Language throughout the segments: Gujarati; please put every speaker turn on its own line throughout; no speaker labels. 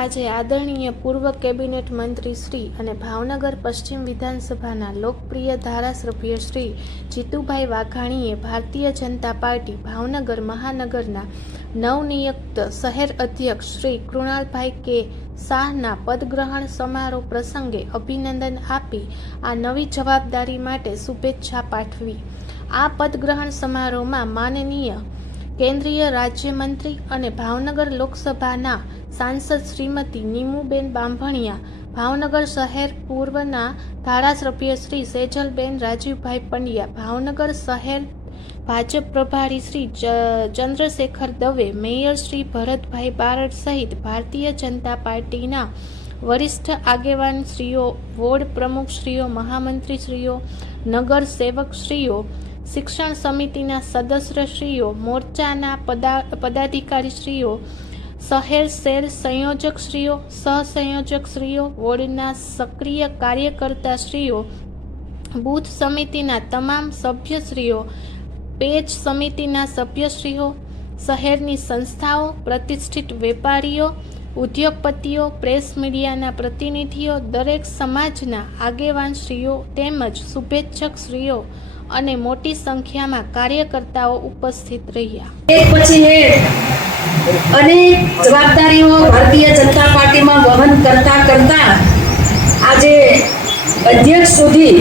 આજે આદરણીય પૂર્વ કેબિનેટ મંત્રી શ્રી અને ભાવનગર પશ્ચિમ વિધાનસભાના લોકપ્રિય ધારાસભ્ય શ્રી જીતુભાઈ વાઘાણીએ ભારતીય જનતા પાર્ટી ભાવનગર મહાનગરના નવનિયુક્ત શહેર અધ્યક્ષ શ્રી કૃણાલભાઈ કે શાહના પદગ્રહણ સમારોહ પ્રસંગે અભિનંદન આપી આ નવી જવાબદારી માટે શુભેચ્છા પાઠવી. આ પદગ્રહણ સમારોહમાં માનનીય કેન્દ્રીય રાજ્યમંત્રી અને ભાવનગર લોકસભાના સાંસદ શ્રીમતી નીમુબેન બાંભણિયા, ભાવનગર શહેર પૂર્વના ધારાસભ્ય શ્રી સેજલબેન રાજીવભાઈ પંડ્યા, ભાવનગર શહેર ભાજપ પ્રભારી શ્રી ચંદ્રશેખર દવે, મેયર શ્રી ભરતભાઈ બારડ સહિત ભારતીય જનતા પાર્ટીના વરિષ્ઠ આગેવાન શ્રીઓ, વોર્ડ પ્રમુખશ્રીઓ મહામંત્રીશ્રીઓ નગર સેવકશ્રીઓ શિક્ષણ સમિતિના સદસ્યશ્રીઓ મોરચાના પદા પદાધિકારીશ્રીઓ શહેર શેર સંયોજકશ્રીઓ સહસંયોજકશ્રીઓ વોર્ડના સક્રિય કાર્યકર્તાશ્રીઓ બૂથ સમિતિના તમામ સભ્યશ્રીઓ પેજ સમિતિના સભ્યશ્રીઓ શહેરની સંસ્થાઓ, પ્રતિષ્ઠિત વેપારીઓ, ઉદ્યોગપતિઓ, પ્રેસ મીડિયાના પ્રતિનિધિઓ, દરેક સમાજના આગેવાનશ્રીઓ તેમજ શુભેચ્છકશ્રીઓ અને મોટી સંખ્યામાં કાર્યકર્તાઓ ઉપસ્થિત રહ્યા.
પછી અનેક જવાબદારીઓ ભારતીય જનતા પાર્ટીમાં વહન કરતા કરતા આજે અધ્યક્ષ સુધી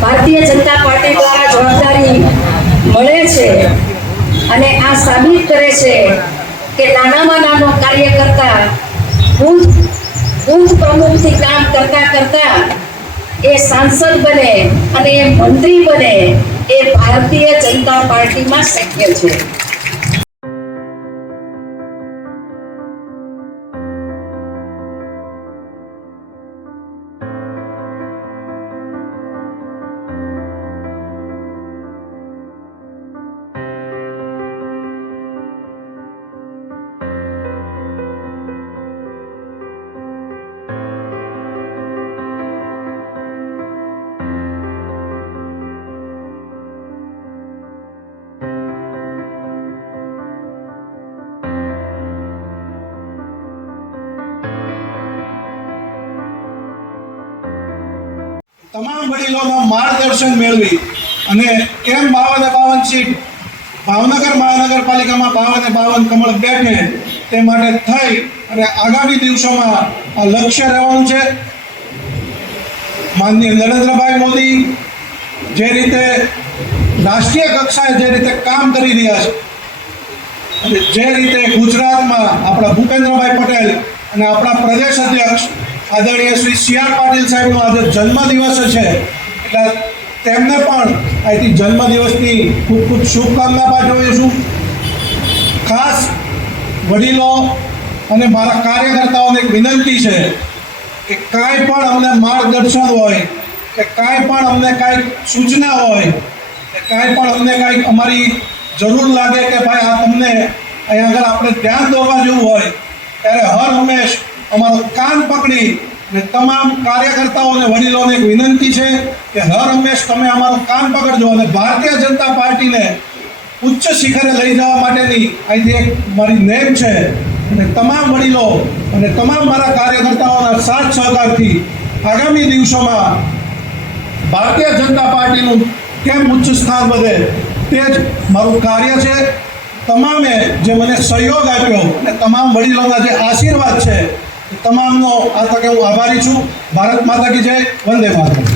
ભારતીય જનતા પાર્ટી દ્વારા જવાબદારી મળે છે અને આ સાબિત કરે છે કે નાનામાં નાનો કાર્યકર્તા, બુથ બુથ પ્રમુખથી કામ કરતા કરતા એ સાંસદ બને અને એ મંત્રી બને એ ભારતીય જનતા પાર્ટીમાં શક્ય છે.
તમામ વડીલોના માર્ગદર્શન મેળવી અને કેમ બાવને બાવન સીટ ભાવનગર મહાનગરપાલિકામાં બાવને બાવન કમળ બેઠે તે માટે થઈ અને આગામી દિવસોમાં આ લક્ષ્ય રહેવાનું છે. માનનીય નરેન્દ્રભાઈ મોદી જે રીતે રાષ્ટ્રીય કક્ષાએ જે રીતે કામ કરી રહ્યા છે અને જે રીતે ગુજરાતમાં આપણા ભૂપેન્દ્રભાઈ પટેલ અને આપણા પ્રદેશ અધ્યક્ષ આદરણીય શ્રી સી આર પાટીલ સાહેબનો આજે જન્મદિવસ છે. એટલે તેમને પણ અહીંથી જન્મદિવસની ખૂબ ખૂબ શુભકામના પાઠવીશું ખાસ વડીલો અને મારા કાર્યકર્તાઓને એક વિનંતી છે કે કાંઈ પણ અમને માર્ગદર્શન હોય, કે કાંઈ પણ અમને કાંઈક સૂચના હોય, કે કાંઈ પણ અમને કાંઈક અમારી જરૂર લાગે કે ભાઈ આ તમને અહીં આગળ આપણે ધ્યાન દોરવા જેવું હોય, ત્યારે હર હંમેશ અમારો કાન પકડી અને તમામ કાર્યકર્તાઓને વડીલોને એક વિનંતી છે કે હર હંમેશ તમે અમારું કાન પકડજો અને ભારતીય જનતા પાર્ટીને ઉચ્ચ શિખરે લઈ જવા માટેની અહીંથી એક મારી નેમ છે. અને તમામ વડીલો અને તમામ મારા કાર્યકર્તાઓના સાથ સહકારથી આગામી દિવસોમાં ભારતીય જનતા પાર્ટીનું કેમ ઉચ્ચ સ્થાન વધે તે જ મારું કાર્ય છે. તમામે જે મને સહયોગ આપ્યો અને તમામ વડીલોના જે આશીર્વાદ છે તમામનો આ તકે હું આભારી છું. ભારત માતા કી જય. વંદે માતરમ.